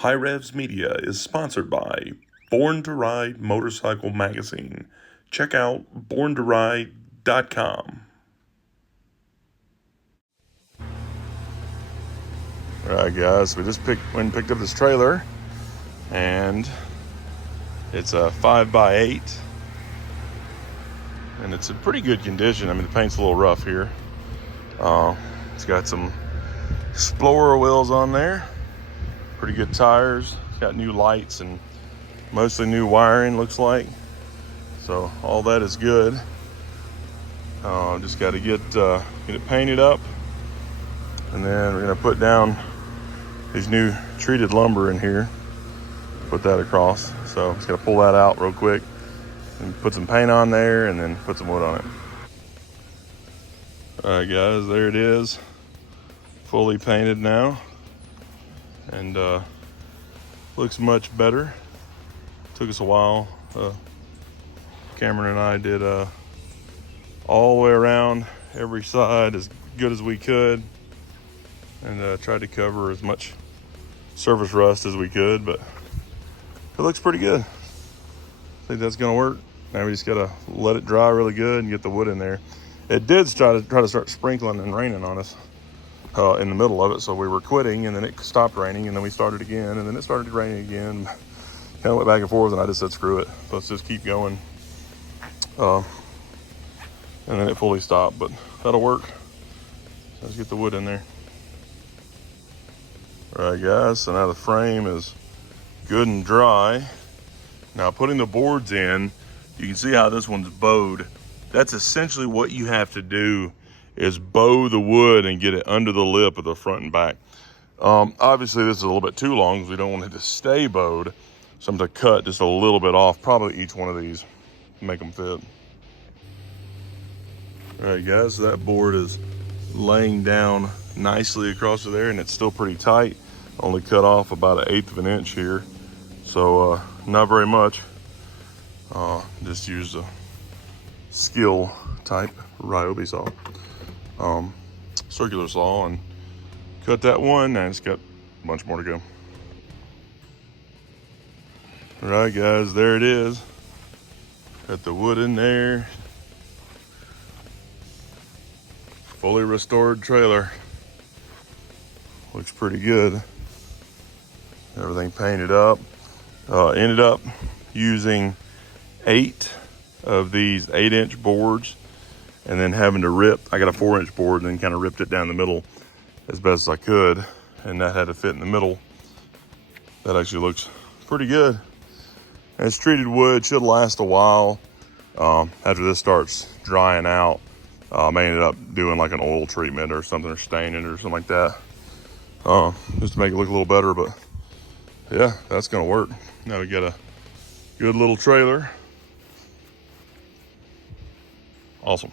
HiRevz Media is sponsored by Born to Ride Motorcycle Magazine. Check out borntoride.com. All right, guys, we just went and picked up this trailer, and it's a 5x8, and it's in pretty good condition. I mean, the paint's a little rough here. It's got some Explorer wheels on there, pretty good tires. It's got new lights and mostly new wiring, looks like. So all that is good. Just got to get it painted up, and then we're gonna put down these new treated lumber in here, put that across. So just gotta pull that out real quick and put some paint on there, and then put some wood on it. All right, guys, there it is, fully painted now, and looks much better. Took us a while. Cameron and I did all the way around, every side as good as we could, and tried to cover as much surface rust as we could, but it looks pretty good. I think that's gonna work. Now we just gotta let it dry really good and get the wood in there. It did try to start sprinkling and raining on us in the middle of it, so we were quitting, and then it stopped raining, and then we started again, and then it started raining again. Kind of went back and forth, and I just said, screw it, let's just keep going. And then it fully stopped, but that'll work. Let's get the wood in there. All right, guys, so now the frame is good and dry. Now putting the boards in, you can see how this one's bowed. That's essentially what you have to do, is bow the wood and get it under the lip of the front and back. Obviously this is a little bit too long, because we don't want it to stay bowed. So I'm gonna cut just a little bit off, probably each one of these, make them fit. All right, guys, so that board is laying down nicely across there, and it's still pretty tight. Only cut off about 1/8 of an inch here. So not very much. Just used a skill type Ryobi saw, circular saw, and cut that one, and it's got a bunch more to go. All right, guys, there it is. Got the wood in there. Fully restored trailer. Looks pretty good. Everything painted up. Ended up using 8 of these 8-inch boards, and then having to rip. I got a 4-inch board, and then kind of ripped it down the middle as best as I could, and that had to fit in the middle. That actually looks pretty good. And it's treated wood, should last a while. After this starts drying out, I may end up doing like an oil treatment or something, or staining or something like that, just to make it look a little better. But yeah, that's gonna work. Now we got a good little trailer. Awesome.